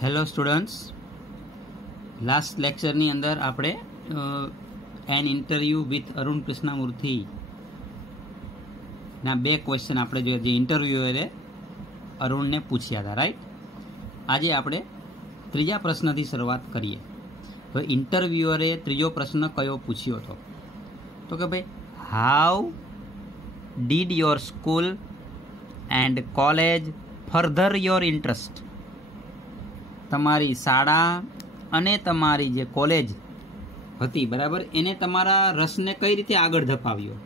Hello students, last લેક્ચરની અંદર આપણે an interview with Arun Krishnamurthy ના બે ક્વેશ્ચન આપણે જોઈએ, જે ઇન્ટરવ્યુઅરે અરુણને પૂછ્યા હતા, રાઈટ. આજે આપણે ત્રીજા પ્રશ્નથી શરૂઆત કરીએ. હવે ઇન્ટરવ્યુઅરે ત્રીજો પ્રશ્ન કયો પૂછ્યો હતો? તો કે ભાઈ, how did your school and college further your interest? તમારી શાળા અને તમારી જે કોલેજ હતી, બરાબર, એને તમારા રસને કઈ રીતે આગળ ધપાવ્યો?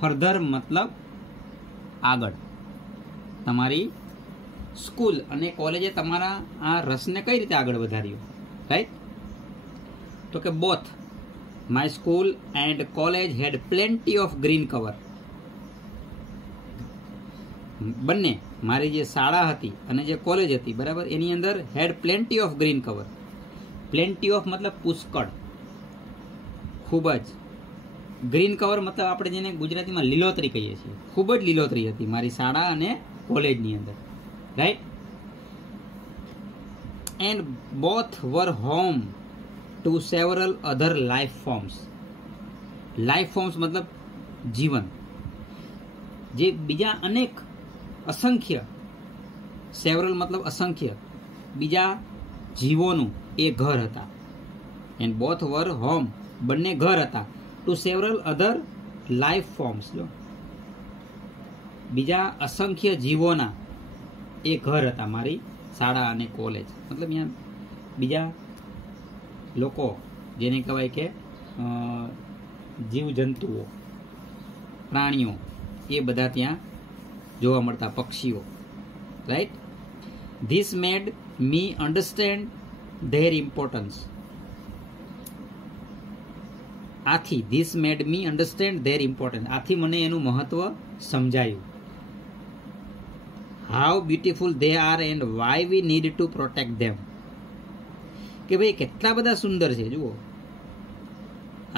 ફર્ધર મતલબ આગળ. તમારી સ્કૂલ અને કોલેજે તમારા આ રસને કઈ રીતે આગળ વધાર્યો, રાઈટ? તો કે both my school and college had plenty of green cover. બંને, મારી જે શાળા હતી અને જે કોલેજ હતી, બરાબર, એની અંદર had plenty of green cover. Plenty of મતલબ પુષ્કળ, ખૂબ જ. ગ્રીન કવર મતલબ આપણે જેને ગુજરાતીમાં લીલોતરી કહીએ છીએ, ખૂબ જ લીલોતરી હતી મારી શાળા અને કોલેજની અંદર, right. And both were home to several other life forms. Life forms મતલબ જીવન, જે બીજા અનેક અસંખ્ય, સેવરલ મતલબ અસંખ્ય, બીજા જીવોનું એ ઘર હતા. એન્ડ બોથ વર હોમ, બંને ઘર હતા, two several other life forms. જો બીજા અસંખ્ય જીવોના એ ઘર હતા મારી શાળા અને કોલેજ. મતલબ અહીંયા બીજા લોકો, જેને કહેવાય કે જીવજંતુઓ, પ્રાણીઓ, એ બધા ત્યાં જોવા મળતા, પક્ષીઓ, right. This made me understand their importance. આથી, this made me understand their importance, આથી મને એનું મહત્વ સમજાયું. How beautiful they are and why we need to protect them. કે ભાઈ કેટલા બધા સુંદર છે, જુઓ.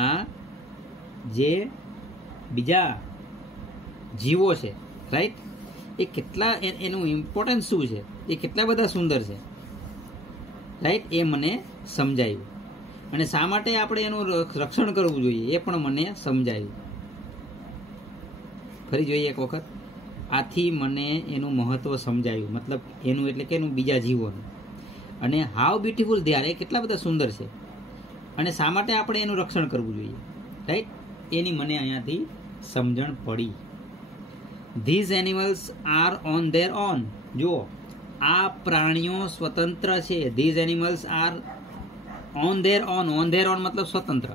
આ જે બીજા જીવો છે, રાઈટ, એ કેટલા, એનું ઇમ્પોર્ટન્સ શું છે, એ કેટલા બધા સુંદર છે, રાઈટ, એ મને સમજાયું. અને શા માટે આપણે એનું રક્ષણ કરવું જોઈએ એ પણ મને સમજાયું. ફરી જોઈએ એક વખત. આથી મને એનું મહત્વ સમજાયું, મતલબ એનું એટલે કે એનું બીજા જીવોનું. અને હાઉ બ્યુટીફુલ દે આર, એ કેટલા બધા સુંદર છે, અને શા માટે આપણે એનું રક્ષણ કરવું જોઈએ, રાઈટ, એની મને અહીંયાથી સમજણ પડી. These animals are on their own. જુઓ, આ પ્રાણીઓ સ્વતંત્ર છે. These animals are on their own. On their own મતલબ સ્વતંત્ર.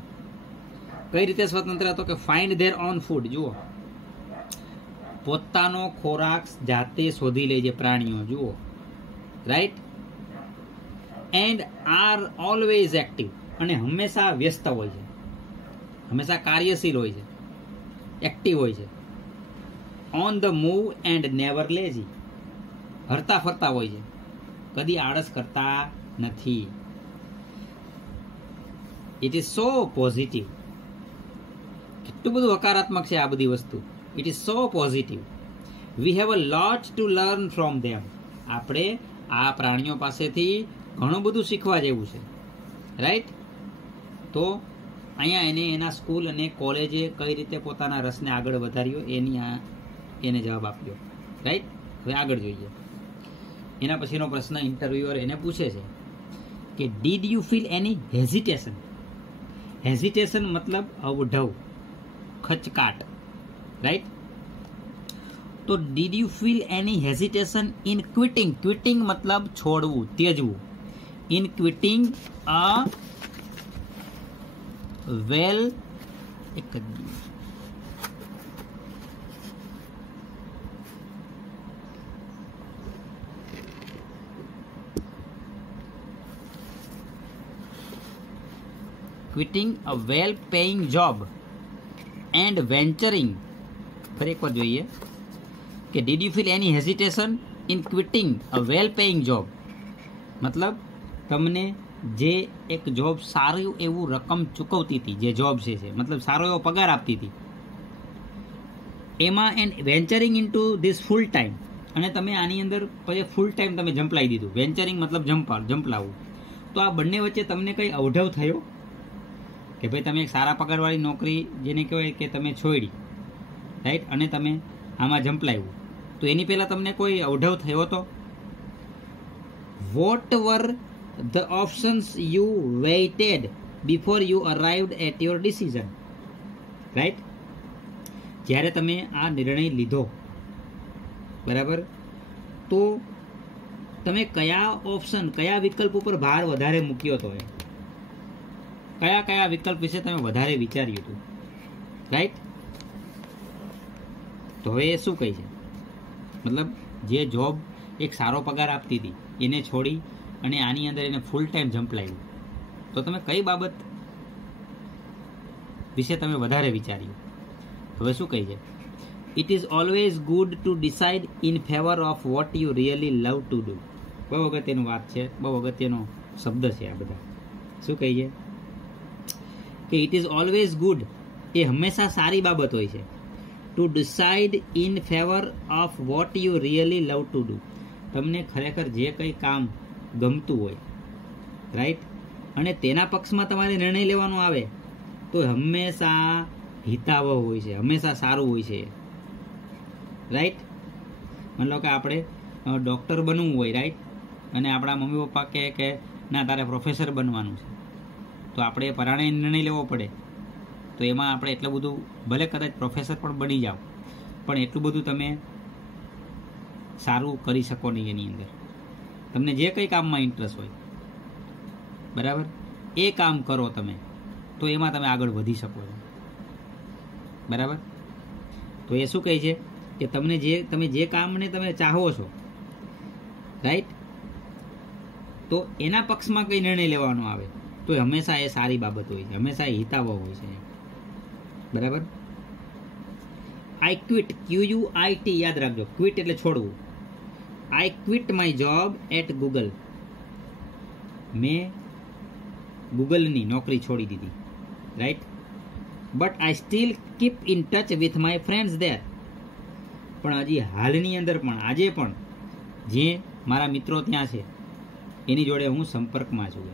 કઈ રીતે સ્વતંત્ર? તો કે ફાઇન્ડ ધેર ઓન ફૂડ. જુઓ, પોતાનો ખોરાક જાતે શોધી લે છે પ્રાણીઓ, જુઓ, right. And are always active, અને હંમેશા વ્યસ્ત હોય છે, હંમેશા કાર્યશીલ હોય છે, એક્ટિવ હોય છે. On the move and never lazy, હરતા ફરતા હોય છે, કદી આળસ કરતા નથી. It is so positive. કેટલું બધું હકારાત્મક છે આ બધી વસ્તુ. It is so positive. We have a lot to learn from them. આપણે આ પ્રાણીઓ પાસેથી ઘણું બધું શીખવા જેવું છે, રાઈટ. તો અહીંયા એને એના સ્કૂલ અને કોલેજે કઈ રીતે પોતાના રસને આગળ વધાર્યો એને જવાબ આપ્યો, રાઈટ. હવે આગળ જોઈએ. એના પછીનો પ્રશ્ન ઇન્ટરવ્યુઅર એને પૂછે છે કે did you feel any hesitation? Hesitation મતલબ અવઢવ, ખચકાટ, રાઈટ. તો did you feel any hesitation in ક્વિટિંગ? ક્વિટિંગ મતલબ છોડવું, ત્યજવું. ઇન ક્વિટિંગ અ વેલ, એક જ quitting a well-paying job and venturing. ફરી એકવાર જોઈએ કે did you feel any hesitation in quitting a well-paying job? મતલબ તમને જે એક જોબ સારું એવું રકમ ચૂકવતી હતી, જે જોબ છે, મતલબ સારો એવો પગાર આપતી હતી, એમાં and venturing into this full time, અને તમે આની અંદર પછી ફૂલ ટાઈમ તમે જંપલાવી દીધું, વેન્ચરિંગ મતલબ જંપલાવવું, તો આ બંને વચ્ચે તમને કંઈ અવઢવ થયો કે ભાઈ તમે એક સારા પગારવાળી નોકરી જેને કહેવાય કે તમે છોડી, રાઈટ, અને તમે આમાં જંપલાવ્યું, તો એની પહેલાં તમને કોઈ અવઢવ થયો હતો? What were the options you weighted before you arrived at your decision, right? જ્યારે તમે આ નિર્ણય લીધો, બરાબર, તો તમે કયા ઓપ્શન, કયા વિકલ્પ ઉપર ભાર વધારે મૂક્યો હતો? કયા વિકલ્પ વિશે તમે વધારે વિચાર્યું હતું, રાઈટ? તો હવે એ શું કહે છે? મતલબ જે જોબ એક સારો પગાર આપતી હતી એને છોડી અને આની અંદર એને ફૂલ ટાઈમ જંપલાવ્યું, તો તમે કઈ બાબત વિશે તમે વધારે વિચાર્યું? હવે શું કહે છે? It is always good to decide in favour of what you really love to do. બહુ અગત્યનું વાત છે, બહુ અગત્યનો શબ્દ છે આ બધા. શું કહે છે કે ઇટ ઇઝ ઓલવેઝ ગુડ, એ હંમેશા સારી બાબત હોય છે, to decide in favour of what you really love to do. તમને ખરેખર જે કંઈ કામ ગમતું હોય, રાઈટ, અને તેના પક્ષમાં તમારે નિર્ણય લેવાનો આવે તો હંમેશા હિતાવહ હોય છે, હંમેશા સારું હોય છે, રાઈટ? મતલબ કે આપણે ડૉક્ટર બનવું હોય, રાઈટ, અને આપણા મમ્મી પપ્પા કહે કે ના તારે પ્રોફેસર બનવાનું છે, તો આપણે પરાણે નિર્ણય લેવો પડે. તો એમાં આપણે એટલું બધું, ભલે કદાચ પ્રોફેસર પણ બની જાઓ, પણ એટલું બધું તમે સારું કરી શકો નહીં એની અંદર. તમને જે કંઈ કામમાં ઇન્ટરેસ્ટ હોય, બરાબર, એ કામ કરો તમે, તો એમાં તમે આગળ વધી શકો છો, બરાબર? તો એ શું કહે છે કે તમે જે કામને તમે ચાહો છો, રાઈટ, તો એના પક્ષમાં કંઈ નિર્ણય લેવાનો આવે તો હંમેશા એ સારી બાબત હોય છે, હંમેશા એ હિતાવહ હોય છે, બરાબર? આઈ ક્વિટ, QUIT, યાદ રાખજો, ક્વિટ એટલે છોડવું. I quit my job at Google. મેં ગૂગલની નોકરી છોડી દીધી, right, but I still keep in touch with my friends there. પણ હજી હાલની અંદર પણ, આજે પણ જે મારા મિત્રો ત્યાં છે એની જોડે હું સંપર્કમાં છું.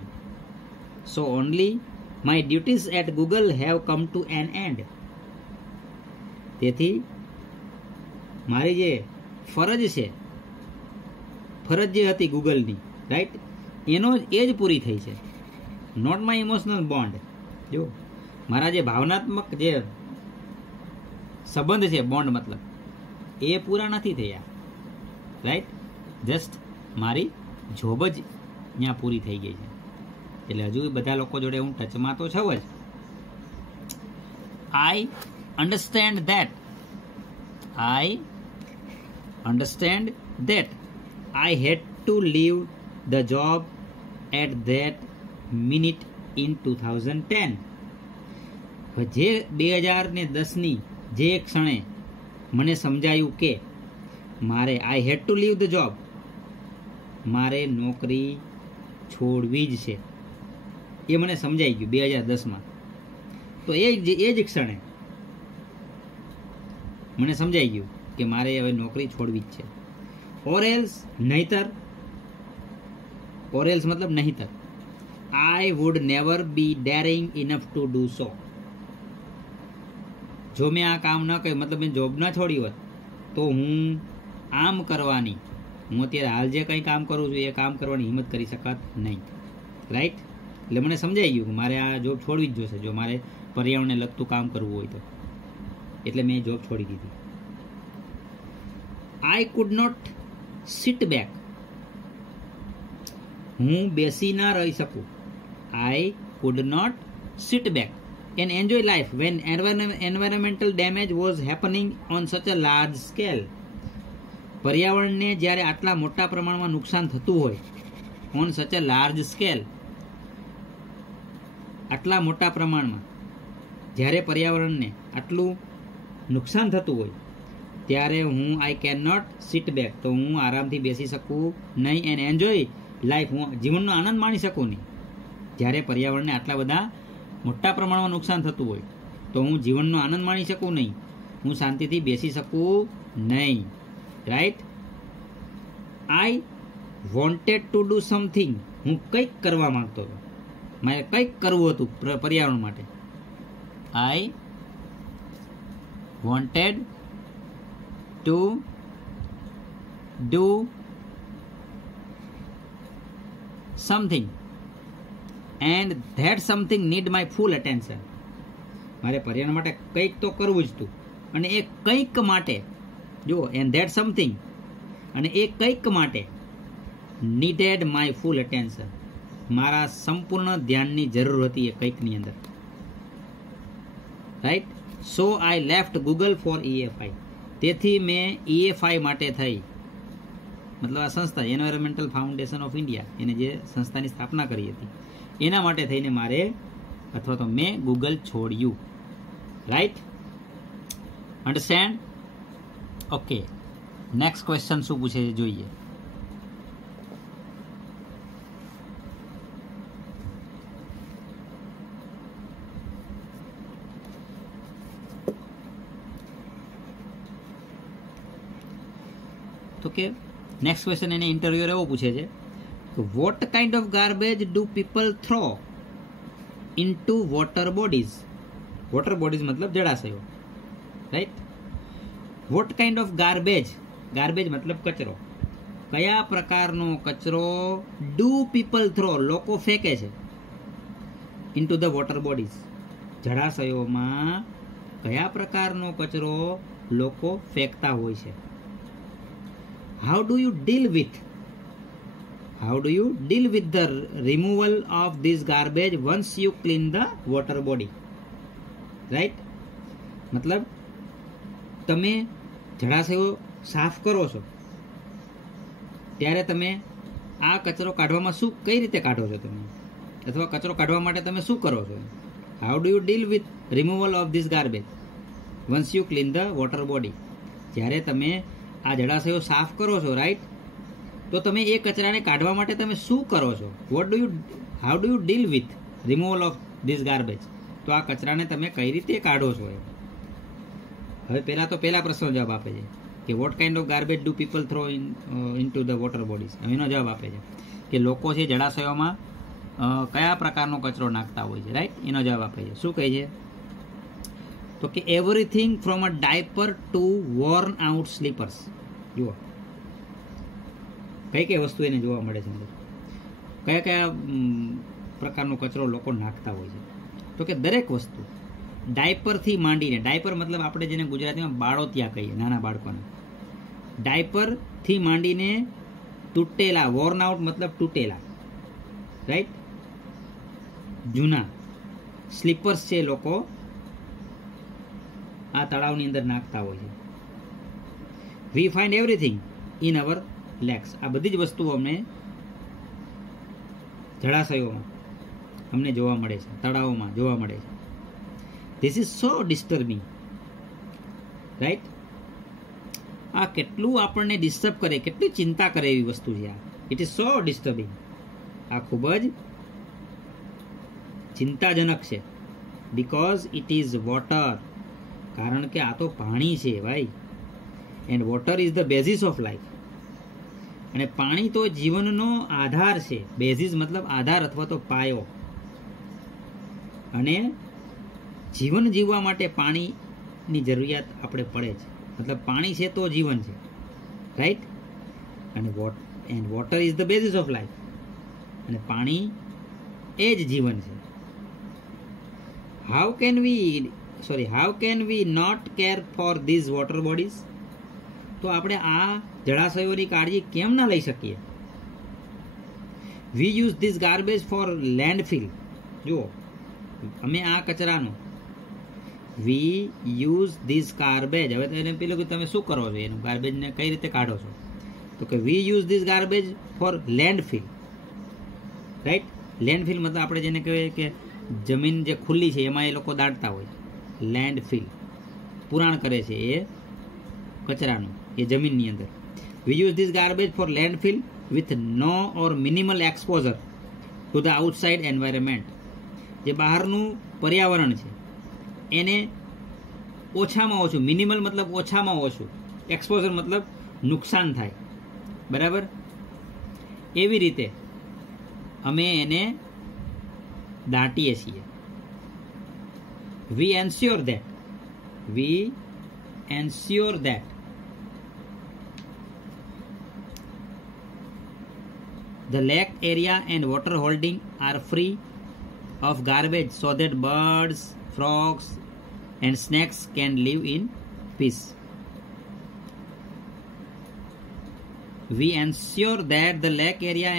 So only my duties at Google have come to an end. તેથી મારી જે ફરજ છે, ફરજ જે હતી ગૂગલની, રાઈટ, એ જ પૂરી થઈ છે. Not my emotional bond. જો મારા જે ભાવનાત્મક જે સંબંધ છે, બોન્ડ મતલબ, એ પૂરા નથી થયા, રાઈટ? જસ્ટ મારી જોબ જ ત્યાં પૂરી થઈ ગઈ છે. એટલે હજુ બધા લોકો જોડે હું ટચમાં તો છું જ. આઈ understand that I had to leave the job at that minute in 2010. જે 2010ની જે ક્ષણે મને સમજાયું કે મારે I had to leave the job, મારે નોકરી છોડવી જ છે, એ મને સમજાઈ ગયું 2010માં. તો એ જ ક્ષણે મને સમજાઈ ગયું કે મારે હવે નોકરી છોડવી જ છે. ઓર એલ્સ, નહીતર, ઓર એલ્સ મતલબ નહીતર, I would never be daring enough to do સો. જો મેં આ કામ ન કર્યું, મતલબ મેં જોબ ન છોડી હોત, તો હું આમ કરવાની, હું અત્યારે હાલ જે કંઈ કામ કરું છું એ કામ કરવાની હિંમત કરી શકત નહીં, રાઈટ? એટલે મને સમજાઈ ગયું કે મારે આ જોબ છોડવી જ જોશે જો મારે પર્યાવરણને લગતું કામ કરવું હોય તો. એટલે મેં જોબ છોડી દીધી. I could not sit back. હું બેસી ના રહી શકું. I could not sit back and enjoy life when environmental damage was happening on such a large scale. પર્યાવરણને જ્યારે આટલા મોટા પ્રમાણમાં નુકસાન થતું હોય, on such a large scale, આટલા મોટા પ્રમાણમાં જ્યારે પર્યાવરણને આટલું નુકસાન થતું હોય, ત્યારે હું I can not sit back, તો હું આરામથી બેસી શકું નહીં, એન્ડ એન્જોય લાઈફ, હું જીવનનો આનંદ માણી શકું નહીં. જ્યારે પર્યાવરણને આટલા બધા મોટા પ્રમાણમાં નુકસાન થતું હોય તો હું જીવનનો આનંદ માણી શકું નહીં, હું શાંતિથી બેસી શકું નહીં, right? I wanted to do something, હું કંઈક કરવા માંગતો હતો, મારે કંઈક કરવું હતું પર્યાવરણ માટે. I wanted to do something and that something need my full attention. મારે પર્યાવરણ માટે કંઈક તો કરવું જ હતું, અને એ કંઈક માટે જુઓ, એન્ડ ધેટ સમથિંગ, અને એ કંઈક માટે નીડેડ માય ફૂલ અટેન્શન, મારા સંપૂર્ણ ધ્યાનની જરૂર હતી એ કંઈકની અંદર. Right. So I left Google for EFI. તેથી મેં EFI માટે થઈ, મતલબ આ સંસ્થા એન્વાયરમેન્ટલ ફાઉન્ડેશન ઓફ ઇન્ડિયા, એને જે સંસ્થાની સ્થાપના કરી હતી એના માટે થઈને મારે અથવા તો મેં ગૂગલ છોડ્યું. Right. Understand? Okay. Next question શું પૂછે છે જોઈએ. તો કે નેક્સ્ટ ક્વેશ્ચન એને ઇન્ટરવ્યુઅર એવો પૂછે છે, what kind of garbage do people throw into water bodies. Water bodies મતલબ જળાશયો. Right. What kind of garbage, garbage મતલબ કચરો, કયા પ્રકારનો કચરો ડુ પીપલ થ્રો, લોકો ફેંકે છે, ઇન્ટુ ધ વોટર બોડીઝ, જળાશયોમાં કયા પ્રકારનો કચરો લોકો ફેંકતા હોય છે. How do you deal with the removal of this garbage once you clean the water body? Right? મતલબ તમે જળાશયો સાફ કરો છો ત્યારે તમે આ કચરો કાઢવામાં કઈ રીતે કાઢો છો તમે, અથવા કચરો કાઢવા માટે તમે શું કરો છો. How do you deal with removal of this garbage once you clean the water body? જ્યારે તમે આ જળાશયો સાફ કરો છો, રાઈટ, તો તમે એ કચરાને કાઢવા માટે તમે શું કરો છો. How do you deal with removal of this garbage, તો આ કચરાને તમે કઈ રીતે કાઢો છો. હવે પહેલા પ્રશ્નનો જવાબ આપે છે કે what kind of garbage do people throw into the water bodies. એનો જવાબ આપે છે કે લોકો છે જળાશયોમાં કયા પ્રકારનો કચરો નાખતા હોય છે. રાઈટ. એનો જવાબ આપે છે. શું કહે છે તો કે everything from a diaper to worn out slippers. જુઓ કઈ વસ્તુ એને જોવા મળે છે, કયા પ્રકારનો કચરો લોકો નાખતા હોય છે. તો કે દરેક વસ્તુ, ડાયપરથી માંડીને, ડાયપર મતલબ આપણે જેને ગુજરાતીમાં બાળોતિયા કહીએ, નાના બાળકોને, ડાયપરથી માંડીને તૂટેલા, વોર્ન આઉટ મતલબ તૂટેલા, રાઈટ, જૂના સ્લીપર્સ છે લોકો આ તળાવની અંદર નાખતા હોય છે. We find everything in our lakes. આ બધી જ વસ્તુઓ અમને જળાશયોમાં અમને જોવા મળે છે, તળાવોમાં જોવા મળે છે. This is so disturbing. Right. આ કેટલું આપણને ડિસ્ટર્બ કરે, કેટલી ચિંતા કરે એવી વસ્તુ છે આ. It is so disturbing. આ ખૂબ જ ચિંતાજનક છે. બીકોઝ ઇટ ઇઝ વોટર, કારણ કે આ તો પાણી છે ભાઈ. And water is the basis of life. અને પાણી તો જીવનનો આધાર છે. બેઝિસ મતલબ આધાર અથવા તો પાયો. અને જીવન જીવવા માટે પાણીની જરૂરિયાત આપણે પડે છે. મતલબ પાણી છે તો જીવન છે. રાઈટ. અને water is the basis of life. અને પાણી એ જ જીવન છે. How can we not care for these water bodies? તો આપણે આ જળાશયોની કાળજી કેમ ના લઈ શકીએ? We use this garbage for landfill. જુઓ, અમે આ કચરાનો વી યુઝ ધીસ ગાર્બેજ. હવે એને પેલું કે તમે શું કરો છો, એનું ગાર્બેજને કઈ રીતે કાઢો છો? તો કે we use this garbage for landfill. Right. Landfill મતલબ આપણે જેને કહેવાય કે જમીન જે ખુલ્લી છે એમાં એ લોકો દાટતા હોય. લેન્ડફિલ પુરાણ કરે છે એ કચરાનું, એ જમીનની અંદર. We use this garbage for landfill with no or minimal exposure to the outside environment. જે બહારનું પર્યાવરણ છે એને ઓછામાં ઓછું, મિનિમલ મતલબ ઓછામાં ઓછું, એક્સપોઝર મતલબ નુકસાન થાય બરાબર. એવી રીતે અમે એને દાટીએ છીએ. We ensure that the lake area and water holding are free of garbage so that birds, frogs and snakes can live in peace. We ensure that the lake area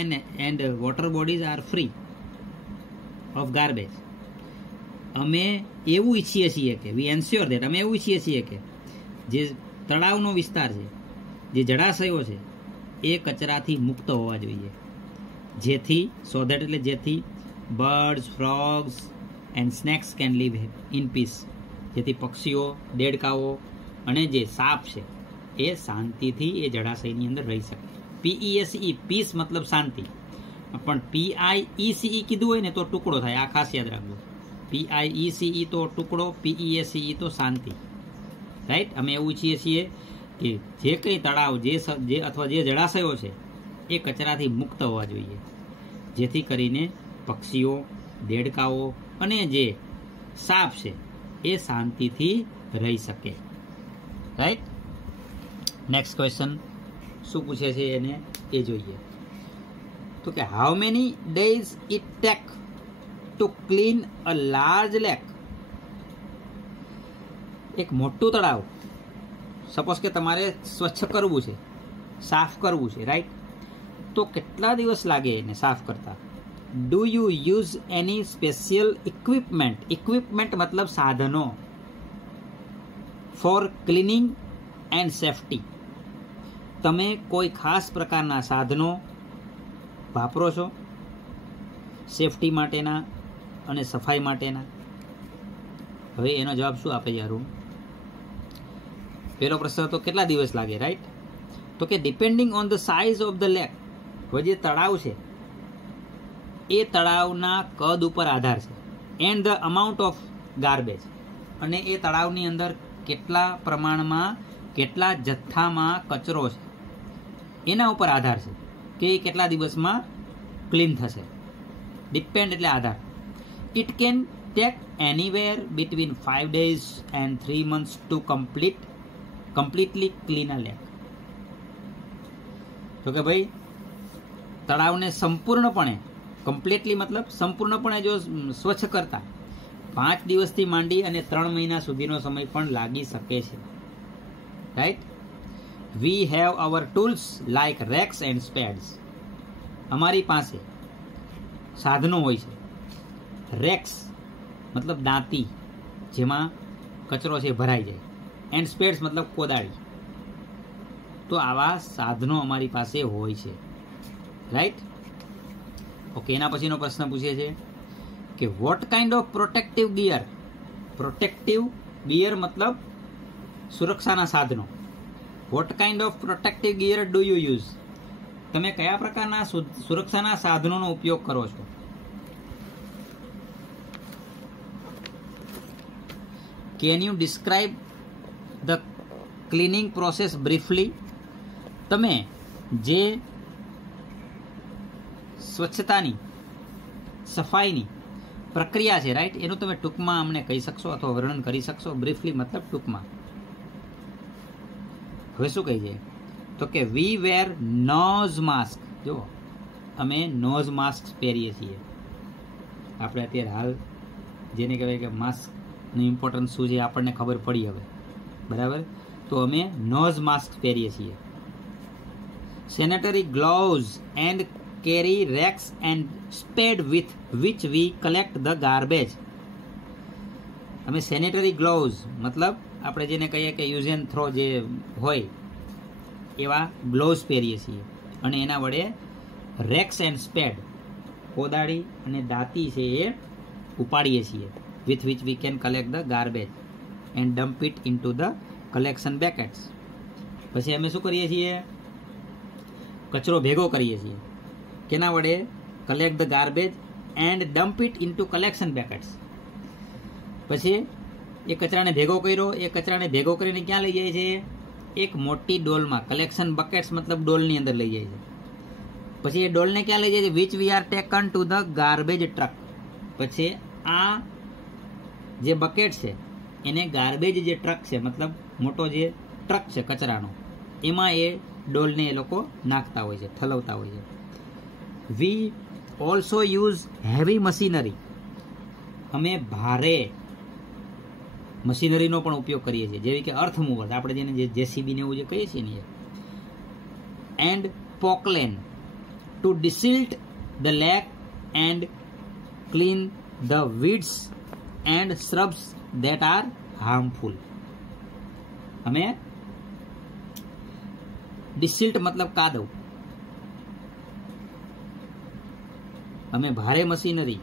and water bodies are free of garbage. અમે એવું ઈચ્છીએ છીએ કે વી ensure that અમે એવું ઈચ્છીએ છીએ કે જે તળાવનો વિસ્તાર છે, જે જળાશયો છે, એ કચરાથી મુક્ત હોવા જોઈએ. જેથી સો ધેટ એટલે જેથી birds, frogs and snakes can live in peace, જેથી પક્ષીઓ, દેડકાઓ અને જે સાપ છે એ શાંતિથી એ જળાશયની અંદર રહી શકે. PEACE પીસ મતલબ શાંતિ, પણ PIECE કીધું હોય ને તો ટુકડો થાય, આ ખાસ યાદ રાખજો. PIECE તો ટુકડો, PEACE તો શાંતિ. રાઈટ. અમે એવું ઈચ્છીએ છીએ કે જે કંઈ તળાવ જે અથવા જે જળાશયો છે એ કચરાથી મુક્ત હોવા જોઈએ, જેથી કરીને પક્ષીઓ, દેડકાઓ અને જે સાપ છે એ શાંતિથી રહી શકે. રાઈટ. નેક્સ્ટ ક્વેશ્ચન શું પૂછે છે એને એ જોઈએ. તો કે how many days it take to clean a large lake. એક મોટું તળાવ સપોઝ કે તમારે સ્વચ્છ કરવું છે, સાફ કરવું છે, રાઈટ, તો કેટલા દિવસ લાગે એને સાફ કરતા? Do you use any special equipment? Equipment મતલબ સાધનો. For cleaning and safety. તમે કોઈ ખાસ પ્રકારના સાધનો વાપરો છો સેફટી માટેના અને સફાઈ માટેના? હવે એનો જવાબ શું આપે યાર? પહેલો પ્રશ્ન તો કેટલા દિવસ લાગે, રાઈટ? તો કે depending on the size of the lake. હવે જે તળાવ છે એ તળાવના કદ ઉપર આધાર છે. And the amount of garbage, અને એ તળાવની અંદર કેટલા પ્રમાણમાં, કેટલા જથ્થામાં કચરો છે એના ઉપર આધાર છે કે એ કેટલા દિવસમાં ક્લીન થશે. ડિપેન્ડ એટલે આધાર. It can take anywhere between 5 days and 3 months to completely clean a lake. તો કે ભાઈ તળાવને સંપૂર્ણપણે, કમ્પ્લીટલી મતલબ સંપૂર્ણપણે જો સ્વચ્છ કરતા 5 દિવસથી માંડી અને 3 મહિના સુધીનો સમય પણ લાગી શકે છે. Right. We have our tools like rakes and spades. અમારી પાસે સાધનો હોય છે. રેક્સ મતલબ દાંતી, જેમાં કચરો છે ભરાઈ જાય. એન્ડ સ્પેડ્સ મતલબ કોદાળી. તો આવા સાધનો અમારી પાસે હોય છે. રાઈટ. ઓકે. એના પછીનો પ્રશ્ન પૂછે છે કે what kind of protective gear. Protective gear મતલબ સુરક્ષાના સાધનો. What kind of protective gear do you use. તમે કયા પ્રકારના સુરક્ષાના સાધનોનો ઉપયોગ કરો છો? Can you describe the cleaning process briefly. તમે જે સ્વચ્છતાની, સફાઈની પ્રક્રિયા છે, રાઈટ, એનું તમે ટૂંકમાં અમને કહી શકશો અથવા વર્ણન કરી શકશો? બ્રીફલી મતલબ ટૂંકમાં. હવે શું કહી છે? તો કે વી વેર નોઝ માસ્ક. જો અમે નોઝ માસ્ક પહેરીએ છીએ. આપણે અત્યારે હાલ જેને કહેવાય કે માસ્કનું ઇમ્પોર્ટન્સ શું છે આપણને ખબર પડી હવે, બરાબર? તો અમે નોઝ માસ્ક પહેરીએ છીએ. Sanitary gloves and carry rakes and spade with which we collect the garbage. અમે સેનેટરી ગ્લોવ્સ મતલબ આપણે જેને કહીએ કે યુઝ એન્ડ થ્રો જે હોય એવા ગ્લોવ્સ પહેરીએ છીએ, અને એના વડે રેક્સ એન્ડ સ્પેડ, કોદાળી અને દાંતી છે એ ઉપાડીએ છીએ. With which we can collect the garbage and dump it into the collection buckets. પછી અમે શું કરીએ છીએ? કચરો ભેગો કરીએ છીએ. કેના વડે? Collect the garbage and dump it into collection buckets. પછી એ કચરાને ભેગો કર્યો, એ કચરાને ભેગો કરીને ક્યાં લઈ જાય છે? એક મોટી ડોલમાં, કલેક્શન બકેટ્સ મતલબ ડોલની અંદર લઈ જાય છે. પછી એ ડોલને ક્યાં લઈ જાય છે? Which we are taken to the garbage truck. પછી આ જે બકેટ છે એને ગાર્બેજ જે ટ્રક છે, મતલબ મોટો જે ટ્રક છે કચરાનો, એમાં એ ડોલને એ લોકો નાખતા હોય છે, ઠલવતા હોય છે. We also use heavy machinery. અમે ભારે મશીનરીનો પણ ઉપયોગ કરીએ છીએ, જેવી કે અર્થ મૂવર, આપણે જેને જેસીબી ને એવું જે કહીએ છીએ ને, and Poclain to desilt the lake and clean the weeds and shrubs that are harmful. અમે ડિસિલ્ટ મતલબ કાદવ, અમે ભારે મશીનરી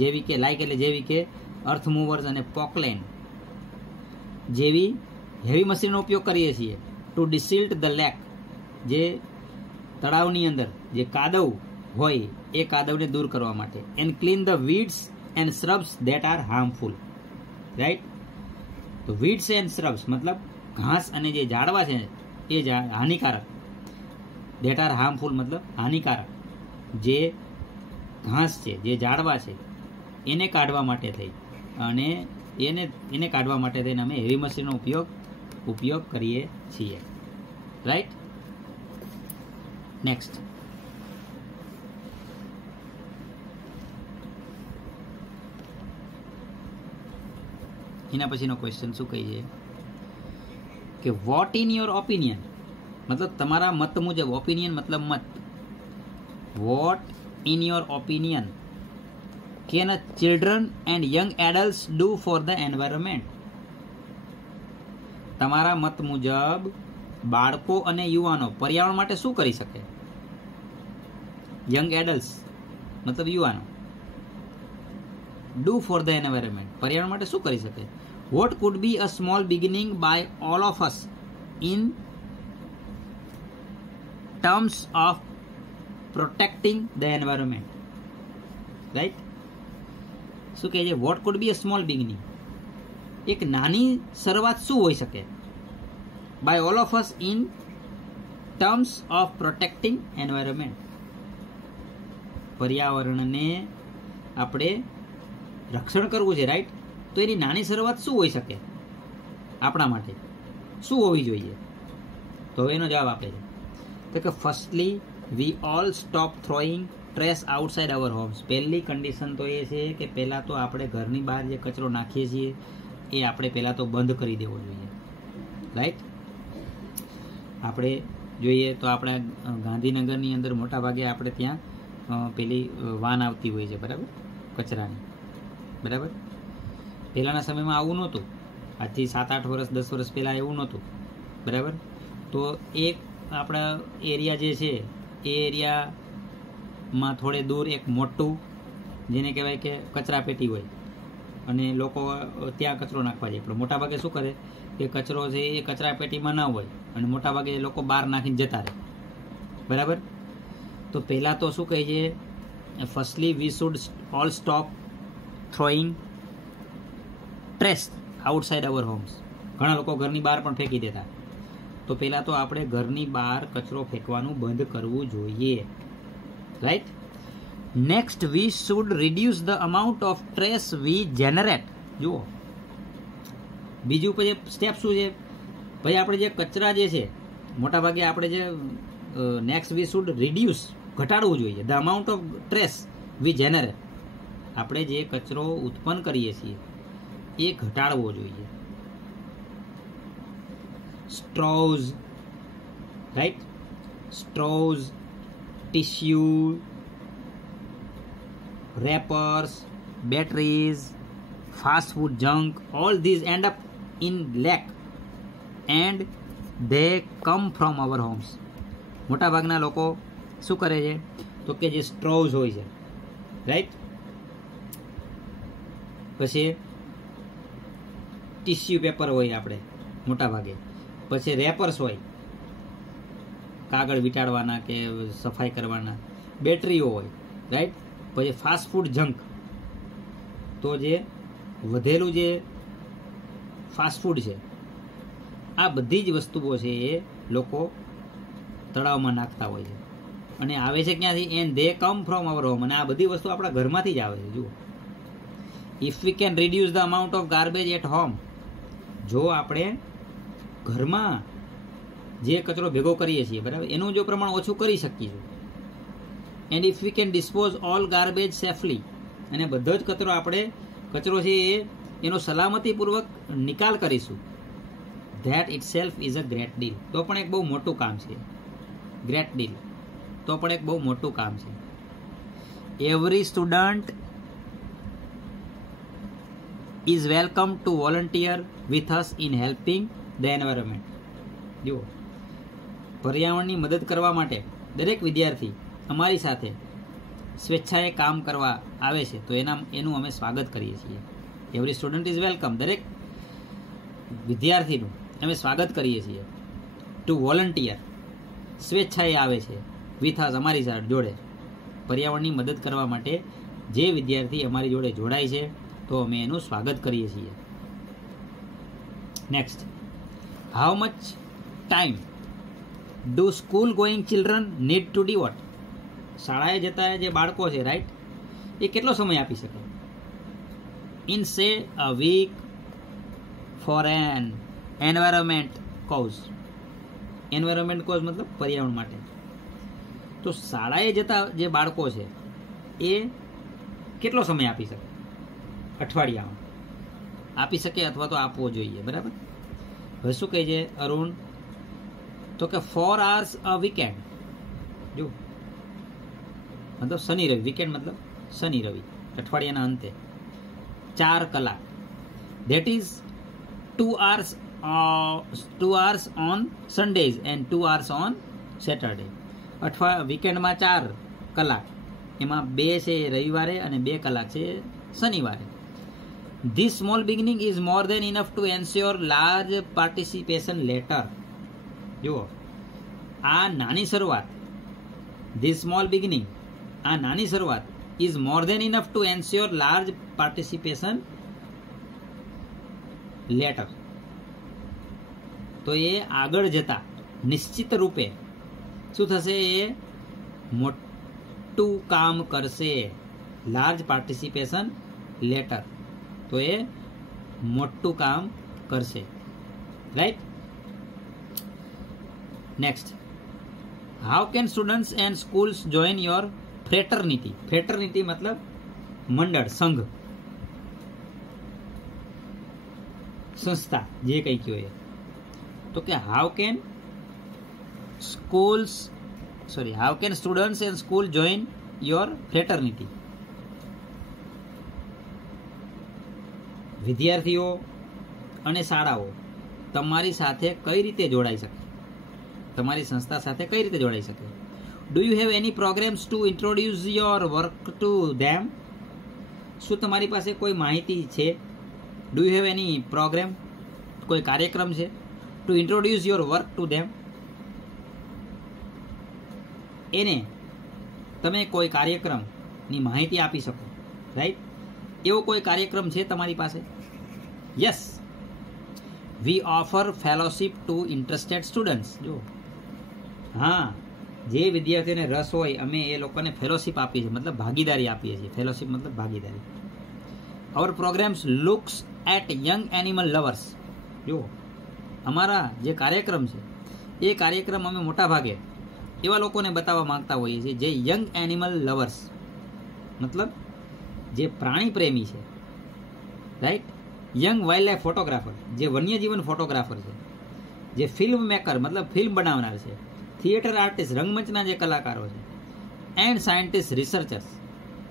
જેવી કે જેવી કે અર્થ મૂવર્સ અને પોકલેન જેવી હેવી મશીનનો ઉપયોગ કરીએ છીએ ટુ ડિસિલ્ટ ધ લેક, જે તળાવની અંદર જે કાદવ હોય એ કાદવને દૂર કરવા માટે, and clean the weeds and shrubs that are harmful. Right? તો વીડ્સ એન્ડ શ્રબ્સ મતલબ ઘાસ અને જે ઝાડવા છે એ હાનિકારક, ધેટ આર હાર્મફુલ મતલબ હાનિકારક, જે ઘાસ છે, જે ઝાડવા છે એને કાઢવા માટે થઈ અને એને કાઢવા માટે થઈને અમે હેવી મશીનનો ઉપયોગ કરીએ છીએ. રાઈટ? નેક્સ્ટ, એના પછીનો ક્વેશ્ચન શું કહે છે કે વોટ ઇન યોર ઓપિનિયન, મતલબ તમારા મત મુજબ, ઓપિનિયન મતલબ મત, what in your opinion can a children and young adults do for the environment. તમારા મત મુજબ બાળકો અને યુવાનો પર્યાવરણ માટે શું કરી શકે? યંગ એડલ્ટ્સ મતલબ યુવાનો, ડુ ફોર ધ એન્વાયરમેન્ટ પર્યાવરણ માટે શું કરી શકે? What could be a small beginning by all of us in terms of protecting the environment. Right? શું કહે છે? What could be a small beginning, એક નાની શરૂઆત શું હોઈ શકે? By all of us in terms of protecting environment, પર્યાવરણને આપણે રક્ષણ કરવું છે. રાઈટ? તો એની નાની શરૂઆત શું હોઈ શકે આપણા માટે? શું હોવી જોઈએ? તો એનો જવાબ આપે છે તો કે firstly we all stop throwing trash outside our homes. પહેલી કન્ડિશન તો એ છે કે પહેલાં તો આપણે ઘરની બહાર જે કચરો નાખીએ છીએ એ આપણે પહેલાં તો બંધ કરી દેવો જોઈએ. રાઈટ? આપણે જોઈએ તો આપણા ગાંધીનગરની અંદર મોટાભાગે આપણે ત્યાં પેલી વાન આવતી હોય છે, બરાબર, કચરાની, બરાબર. પહેલાંના સમયમાં આવું નહોતું, આજથી 7-8 વર્ષ 10 વર્ષ પહેલાં એવું નહોતું, બરાબર. તો એક આપણા એરિયા જે છે એ એરિયામાં થોડે દૂર એક મોટું, જેને કહેવાય કે કચરા પેટી હોય અને લોકો ત્યાં કચરો નાખવા જાય. પણ મોટાભાગે શું કરે કે કચરો છે એ કચરા પેટીમાં ના હોય અને મોટાભાગે લોકો બહાર નાખીને જતા રહે, બરાબર. તો પહેલાં તો શું કહે છે, firstly we should all stop throwing trash outside our homes. ઘણા લોકો ઘરની બહાર પણ ફેંકી દેતા. તો પહેલાં તો આપણે ઘરની બહાર કચરો ફેંકવાનું બંધ કરવું જોઈએ. Right? Next we should reduce the amount of trash we generate. જુઓ, બીજું પછી સ્ટેપ શું છે ભાઈ? આપણે જે કચરા જે છે મોટાભાગે આપણે જે નેક્સ્ટ વી શુડ રિડ્યુસ, ઘટાડવું જોઈએ. The amount of trash we generate, આપણે જે કચરો ઉત્પન્ન કરીએ છીએ એ ઘટાડવો જોઈએ. Straws, right? Straws, tissue, wrappers, batteries, fast food junk, all these end up in lake and they come from our homes. મોટાભાગના લોકો શું કરે છે તો કે જે સ્ટ્રોઝ હોય છે, રાઈટ, પછી ટીસ્યુ પેપર હોય આપણે મોટાભાગે, પછી રેપર્સ હોય કાગળ વીંટાળવાના કે સફાઈ કરવાના, બેટરીઓ હોય, રાઈટ, પછી ફાસ્ટ ફૂડ જંક, તો જે વધેલું જે ફાસ્ટ ફૂડ છે આ બધી જ વસ્તુઓ છે એ લોકો તળાવમાં નાખતા હોય છે અને આવે છે ક્યાંથી? And they come from our home. અને આ બધી વસ્તુ આપણા ઘરમાંથી જ આવે છે. જુઓ, if we can reduce the amount of garbage at home, જો આપણે ઘરમાં જે કચરો ભેગો કરીએ છીએ, બરાબર, એનું જો પ્રમાણ ઓછું કરી શકીશું, and if we can dispose all garbage safely, અને બધો જ કચરો છે એનો સલામતીપૂર્વક નિકાલ કરીશું, that it self is a great deal. તો પણ એક બહુ મોટું કામ છે. ગ્રેટ ડીલ તો પણ એક બહુ મોટું કામ છે. Every student is welcome to volunteer with us in helping the environment. જુઓ, પર્યાવરણની મદદ કરવા માટે દરેક વિદ્યાર્થી અમારી સાથે સ્વેચ્છાએ કામ કરવા આવે છે તો એનું અમે સ્વાગત કરીએ છીએ. એવરી સ્ટુડન્ટ ઇઝ વેલકમ, દરેક વિદ્યાર્થીનું અમે સ્વાગત કરીએ છીએ. ટુ વોલન્ટિયર, સ્વેચ્છાએ આવે છે, વિથ અસ, અમારી સાથે જોડે, પર્યાવરણની મદદ કરવા માટે જે વિદ્યાર્થી અમારી જોડે જોડાય છે તો અમે એનું સ્વાગત કરીએ છીએ. Next, how much time do school going children need to devote. શાળાએ જતા જે બાળકો છે, રાઈટ, એ કેટલો સમય આપી શકે? In say a week for an environment cause. Environment cause મતલબ પર્યાવરણ માટે. તો શાળાએ જતા જે બાળકો છે એ કેટલો સમય આપી શકે? અઠવાડિયામાં આપી શકે અથવા તો આપવો જોઈએ, બરાબર. હવે શું કહે છે અરુણ? તો કે 4 hours અ વીકેન્ડ. જો મતલબ શનિ રવિ, વીકેન્ડ મતલબ શનિ રવિ, અઠવાડિયાના અંતે 4 કલાક. That is 2 hours on Sundays and 2 hours on Saturday. વીકેન્ડમાં 4 કલાક, એમાં 2 છે રવિવારે અને 2 કલાક છે શનિવારે. This small beginning is more than enough to ensure large participation later. જુઓ, આ નાની શરૂઆત, this small beginning, આ નાની શરૂઆત is more than enough to ensure large participation later. તો એ આગળ જતા નિશ્ચિત રૂપે શું થશે? એ મોટું કામ કરશે. લાર્જ પાર્ટિસિપેશન લેટર, તો એ મોટું કામ કરશે, right. Next, how can students and schools join your fraternity. Fraternity મતલબ મંડળ, સંઘ, સંસ્થા, જે કંઈ કહ્યું એ. તો કે how can students and school join your fraternity. વિદ્યાર્થીઓ અને શાળાઓ તમારી સાથે કઈ રીતે જોડાઈ શકે? તમારી સંસ્થા સાથે કઈ રીતે જોડાઈ શકે? Do you have any programmes to introduce your work to them. શું તમારી પાસે કોઈ માહિતી છે? Do you have any programme, કોઈ કાર્યક્રમ છે to introduce your work to them? એને તમે કોઈ કાર્યક્રમની માહિતી આપી શકો, રાઈટ. એવો કોઈ કાર્યક્રમ છે તમારી પાસે? Yes, we offer fellowship to interested students. જો, હા, જે વિદ્યાર્થીઓને રસ હોય અમે એ લોકોને ફેલોશિપ આપીએ છીએ, મતલબ ભાગીદારી આપીએ છીએ. ફેલોશિપ મતલબ ભાગીદારી. Our programs looks at young animal lovers. જો, અમારા જે કાર્યક્રમ છે એ કાર્યક્રમ અમે મોટા ભાગે એવા લોકોને બતાવવા માંગતા હોઈએ છીએ જે યંગ એનિમલ લવર્સ, મતલબ જે પ્રાણી પ્રેમી છે, right. Young wild life photographer, જે વન્યજીવન ફોટોગ્રાફર છે, જે ફિલ્મ મેકર મતલબ ફિલ્મ બનાવનાર છે, થિયેટર આર્ટિસ્ટ, રંગમંચના જે કલાકારો છે, એન્ડ સાયન્ટિસ્ટ, રિસર્ચર્સ,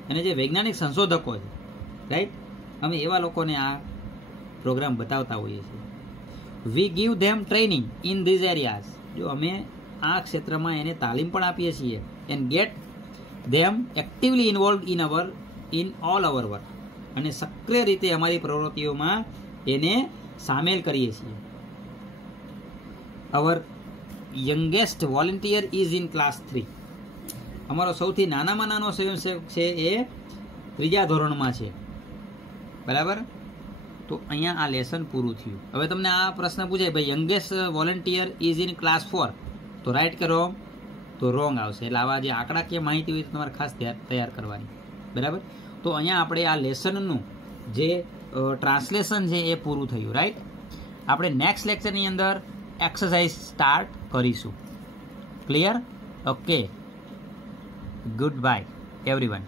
અને જે વૈજ્ઞાનિક સંશોધકો છે, રાઈટ. અમે એવા લોકોને આ પ્રોગ્રામ બતાવતા હોઈએ છીએ. We give them training in these areas. જો, અમે આ ક્ષેત્રમાં એને તાલીમ પણ આપીએ છીએ. And get them actively involve in all our work. અને સક્રિય રીતે અમારી પ્રવૃત્તિઓમાં એને સામેલ કરીએ છીએ. Our youngest volunteer is in class 3. અમારો સૌથી નાનામાં નાનો સ્વયંસેવક છે એ 3જા ધોરણમાં છે, બરાબર. તો અહીંયા આ લેસન પૂરું થયું. હવે તમને આ પ્રશ્ન પૂછાય, ભાઈ youngest volunteer is in class 4, તો રાઈટ કે રોંગ? તો રોંગ આવશે. એટલે આવા જે આંકડાકીય માહિતી હોય તો તમારે ખાસ તૈયાર કરવાની. બરાબર. તો અહીંયા આપણે આ લેસનનું જે ટ્રાન્સલેશન છે એ પૂરું થયું. રાઈટ. આપણે નેક્સ્ટ લેક્ચરની અંદર એક્સરસાઇઝ સ્ટાર્ટ કરીશું. Clear? Okay. Good bye everyone.